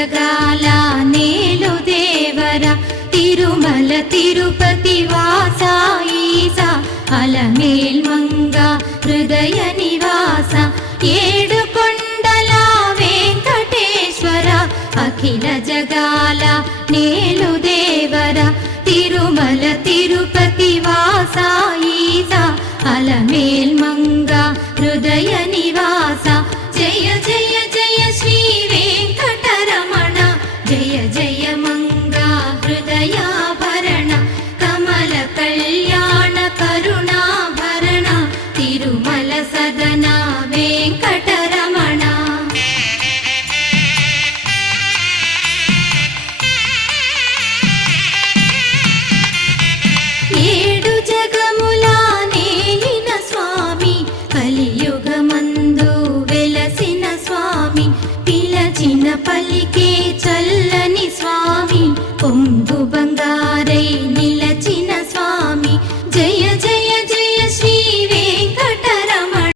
జగాల నేలు దేవర తిరుమల తిరుపతి వాస ఈసా అలమేల్ మంగ హృదయ నివాస ఏడు కొండల వెంకటేశ్వర అఖిల జగాల నేలు దేవర తిరుమల తిరుపతి వాస ఈసా అలమేల్ మంగ హృదయ నివాస జయ జయ జయ శ్రీ వెంకటరమణ జయ జయ మంగ హృదయాభరణ కమల కళ్యాణ కరుణాభరణ తిరుమల సదన వెంకటరమణ. ఏడు జగముల నేలిన స్వామి కలియుగమందు వెలసిన స్వామి పిలచిన పలికే చల్ల